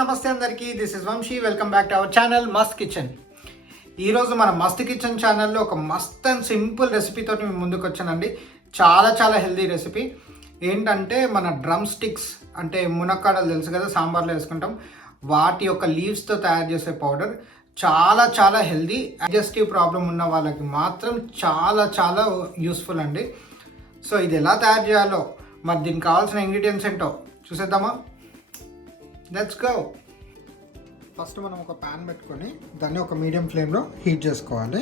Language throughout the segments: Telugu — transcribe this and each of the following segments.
నమస్తే అందరికీ, this is Vamshi. Welcome back to our channel must kitchen. ఈరోజు మన మస్ట్ కిచెన్ ఛానల్లో ఒక మస్త్ అండ్ సింపుల్ రెసిపీతో మేము ముందుకు వచ్చానండి. చాలా హెల్దీ రెసిపీ. ఏంటంటే మన డ్రమ్ స్టిక్స్ అంటే మునక్కాడలు తెలుసు కదా, సాంబార్లో వేసుకుంటాం. వాటి యొక్క లీవ్స్తో తయారు చేసే పౌడర్ చాలా హెల్దీ. డైజెస్టివ్ ప్రాబ్లం ఉన్న వాళ్ళకి మాత్రం చాలా యూస్ఫుల్ అండి. సో ఇది ఎలా తయారు చేయాలో, మరి దీనికి కావాల్సిన ఇంగ్రీడియంట్స్ ఏంటో చూసేద్దామా? Let's go. ఫస్ట్ మనం ఒక ప్యాన్ పెట్టుకొని దాన్ని ఒక మీడియం ఫ్లేమ్లో హీట్ చేసుకోవాలి.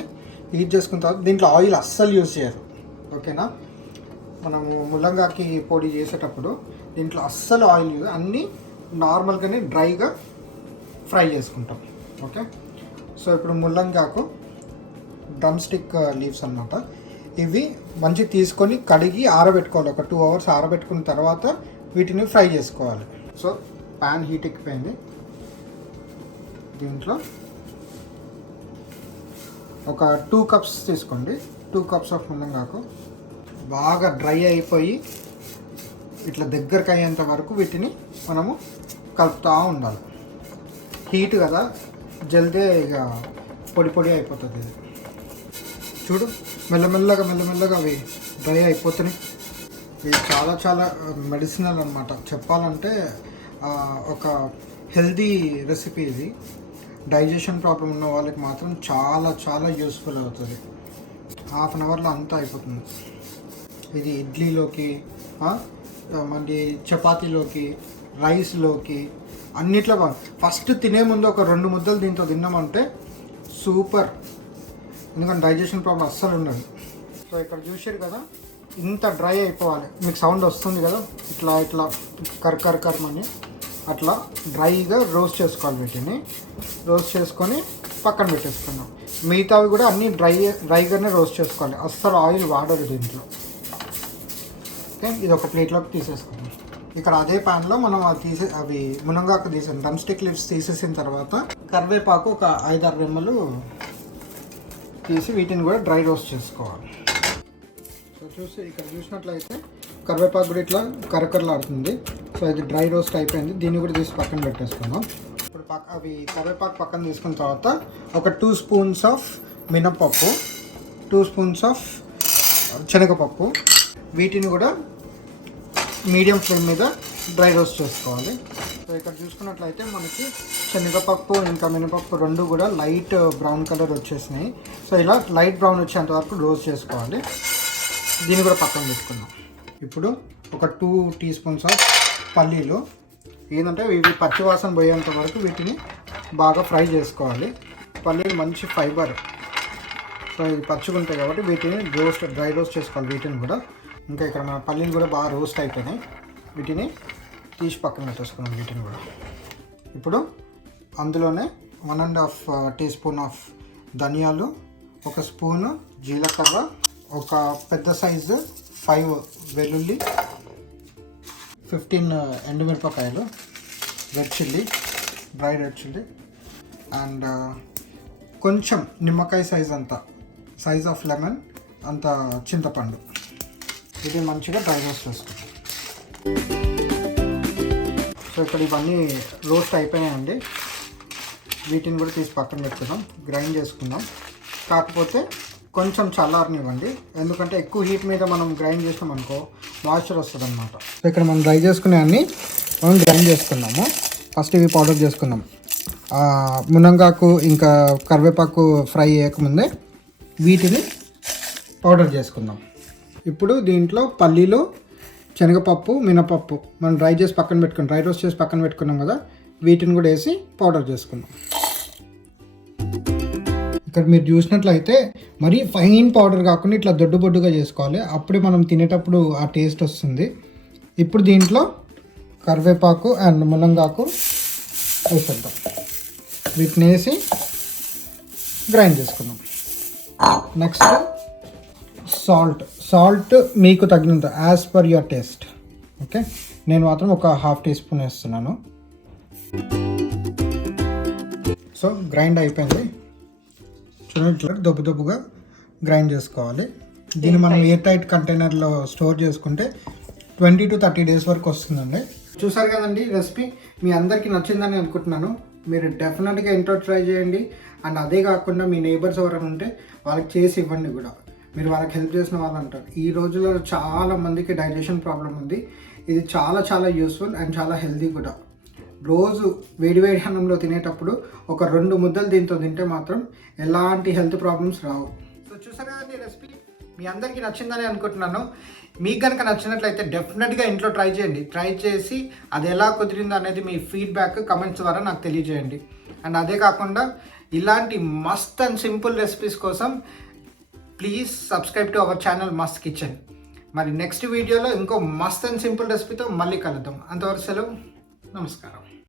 హీట్ చేసుకున్న తర్వాత దీంట్లో ఆయిల్ అస్సలు యూజ్ చేయరు, ఓకేనా? మనము ముల్లంగాకి పొడి చేసేటప్పుడు దీంట్లో అస్సలు ఆయిల్ యూజ్, అన్నీ నార్మల్గానే డ్రైగా ఫ్రై చేసుకుంటాం, ఓకే? సో ఇప్పుడు ముల్లంగాకు డ్రమ్స్టిక్ లీవ్స్ అన్నమాట. ఇవి మంచిగా తీసుకొని కడిగి ఆరబెట్టుకోవాలి. ఒక 2 hours ఆరబెట్టుకున్న తర్వాత వీటిని ఫ్రై చేసుకోవాలి. సో ప్యాన్ హీట్ ఎక్కిపోయింది. దీంట్లో ఒక 2 cups తీసుకోండి. 2 cups ఆఫ్ ముల్లంగాకు బాగా డ్రై అయిపోయి ఇట్లా దగ్గరకు అయ్యేంత వరకు వీటిని మనము కలుపుతూ ఉండాలి. హీట్ కదా, జల్దే ఇక పొడి అయిపోతుంది. ఇది చూడు, మెల్లమెల్లగా అవి డ్రై అయిపోతున్నాయి. ఇది చాలా మెడిసినల్ అన్నమాట. చెప్పాలంటే ఒక హెల్దీ రెసిపీ ఇది. డైజెషన్ ప్రాబ్లం ఉన్న వాళ్ళకి మాత్రం చాలా యూస్ఫుల్ అవుతుంది. 1/2 hourలో అంతా అయిపోతుంది. ఇది ఇడ్లీలోకి, మళ్ళీ చపాతీలోకి, రైస్లోకి అన్నిట్లో ఫస్ట్ తినే ముందు ఒక 2 ముద్దలు దీంతో తిన్నామంటే సూపర్. ఎందుకంటే డైజెషన్ ప్రాబ్లం అస్సలు ఉండదు. సో ఇక్కడ చూసారు కదా, ఇంత డ్రై అయిపోవాలి. మీకు సౌండ్ వస్తుంది కదా, ఇట్లా కర్మని అట్లా డ్రైగా రోస్ట్ చేసుకోవాలి. వీటిని రోస్ట్ చేసుకొని పక్కన పెట్టేసుకున్నాం. మిగతావి కూడా అన్నీ డ్రైగానే రోస్ట్ చేసుకోవాలి. అస్సలు ఆయిల్ వాడరు దీంట్లో, ఓకే? ఇది ఒక ప్లేట్లోకి తీసేసుకున్నాం. ఇక్కడ అదే ప్యాన్లో మనం అవి మునగాకు తీసాం, డ్రమ్స్టిక్ లీవ్స్ తీసేసిన తర్వాత కరివేపాకు ఒక 5-6 రెమ్మలు తీసి వీటిని కూడా డ్రై రోస్ట్ చేసుకోవాలి. సో ఇక్కడ చూసినట్లయితే కరివేపాకు కూడా ఇట్లా కరకరలాడుతుంది. సో ఇది డ్రై రోస్ట్ అయిపోయింది. దీన్ని కూడా తీసి పక్కన పెట్టేసుకుందాం. ఇప్పుడు అవి కరివేపాకు పక్కన తీసుకున్న తర్వాత ఒక 2 spoons ఆఫ్ మినపప్పు, 2 spoons ఆఫ్ శనగపప్పు, వీటిని కూడా మీడియం ఫ్లేమ్ మీద డ్రై రోస్ట్ చేసుకోవాలి. సో ఇక్కడ చూసుకున్నట్లయితే మనకి శనగపప్పు ఇంకా మినపప్పు రెండు కూడా లైట్ బ్రౌన్ కలర్ వచ్చేసినాయి. సో ఇలా లైట్ బ్రౌన్ వచ్చేంత వరకు రోస్ట్ చేసుకోవాలి. దీన్ని కూడా పక్కన పెట్టుకుందాం. ఇప్పుడు ఒక 2 teaspoons ఆఫ్ పల్లీలు, ఏంటంటే ఇవి పచ్చివాసన పోయేంత వరకు వీటిని బాగా ఫ్రై చేసుకోవాలి. పల్లీలు మంచి ఫైబర్, సో ఇవి పచ్చిగా ఉంటాయి కాబట్టి వీటిని డ్రై రోస్ట్ చేసుకోవాలి. వీటిని కూడా ఇంకా ఇక్కడ మన పల్లీలు కూడా బాగా రోస్ట్ అయిపోయినాయి. వీటిని తీసి పక్కన పెట్టేసుకున్నాం. వీటిని కూడా ఇప్పుడు అందులోనే 1.5 teaspoon ఆఫ్ ధనియాలు, 1 spoon జీలకర్ర, ఒక పెద్ద సైజు 5 వెల్లుల్లి, 15 ఎండుమిరపకాయలు, red chilli, dry red chilli, and కొంచెం నిమ్మకాయ సైజ్ ఆఫ్ లెమన్ అంత చింతపండు. ఇది మంచిగా డ్రై రోస్ట్ చేసుకుంటాం. సో ఇక్కడ ఇవన్నీ రోస్ట్ అయిపోయాయండి. వీటిని కూడా తీసి పక్కన పెట్టుకుందాం, గ్రైండ్ చేసుకుందాం. కాకపోతే కొంచెం చల్లారనివ్వండి, ఎందుకంటే ఎక్కువ హీట్ మీద మనం గ్రైండ్ చేసాం అనుకో మాయిశ్చర్ వస్తుంది అనమాట. సో ఇక్కడ మనం డ్రై చేసుకునే అన్నీ మనం గ్రైండ్ చేసుకున్నాము. ఫస్ట్ ఇవి పౌడర్ చేసుకుందాం. మునంగాకు ఇంకా కరివేపాకు ఫ్రై చేయకముందే వీటిని పౌడర్ చేసుకుందాం. ఇప్పుడు దీంట్లో పల్లీలు, శనగపప్పు, మినపప్పు మనం డ్రై రోస్ట్ చేసి పక్కన పెట్టుకున్నాం కదా, వీటిని కూడా వేసి పౌడర్ చేసుకుందాం. ఇక్కడ మీరు చూసినట్లయితే మరీ ఫైన్ పౌడర్ కాకుండా ఇట్లా దొడ్డుబొడ్డుగా చేసుకోవాలి. అప్పుడే మనం తినేటప్పుడు ఆ టేస్ట్ వస్తుంది. ఇప్పుడు దీంట్లో కరివేపాకు అండ్ ములంగాకు వేసేద్దాం. వీటిని వేసి గ్రైండ్ చేసుకుందాం. నెక్స్ట్ సాల్ట్ మీకు తగినంత, as per your taste, okay? నేను మాత్రం ఒక 1/2 teaspoon వేస్తున్నాను. సో గ్రైండ్ అయిపోయింది. చూడండి, దొబ్బుగా గ్రైండ్ చేసుకోవాలి. దీన్ని మనం ఎయిర్ టైట్ కంటైనర్లో స్టోర్ చేసుకుంటే 20 to 30 days వరకు వస్తుందండి. చూసారు కదండి రెసిపీ, మీ అందరికీ నచ్చిందని అనుకుంటున్నాను. మీరు డెఫినెట్గా ఇంట్లో ట్రై చేయండి. అండ్ అదే కాకుండా మీ నైబర్స్ ఎవరైనా ఉంటే వాళ్ళకి చేసి ఇవ్వండి కూడా. మీరు వాళ్ళకి హెల్ప్ చేసిన వాళ్ళు అంటారు. ఈ రోజుల్లో చాలా మందికి డైజెషన్ ప్రాబ్లం ఉంది. ఇది చాలా చాలా యూస్ఫుల్ అండ్ చాలా హెల్తీ కూడా. రోజు వేడివేడి అన్నంలో తినేటప్పుడు ఒక 2 ముద్దలు దీంతో తింటే మాత్రం ఎలాంటి హెల్త్ ప్రాబ్లమ్స్ రావు. సో చూసారు కదండి రెసిపీ, మీ అందరికీ నచ్చిందని అనుకుంటున్నాను. మీకు కనుక నచ్చినట్లయితే డెఫినెట్గా ఇంట్లో ట్రై చేయండి. ట్రై చేసి అది ఎలా కుదిరిందో అనేది మీ ఫీడ్బ్యాక్ కమెంట్స్ ద్వారా నాకు తెలియజేయండి. అండ్ అదే కాకుండా ఇలాంటి మస్ట్ అండ్ సింపుల్ రెసిపీస్ కోసం please subscribe to our channel must kitchen. మరి నెక్స్ట్ వీడియోలో ఇంకో మస్ట్ అండ్ సింపుల్ రెసిపీతో మళ్ళీ కలుద్దాం. అంతవరకు సెలవు, నమస్కారం.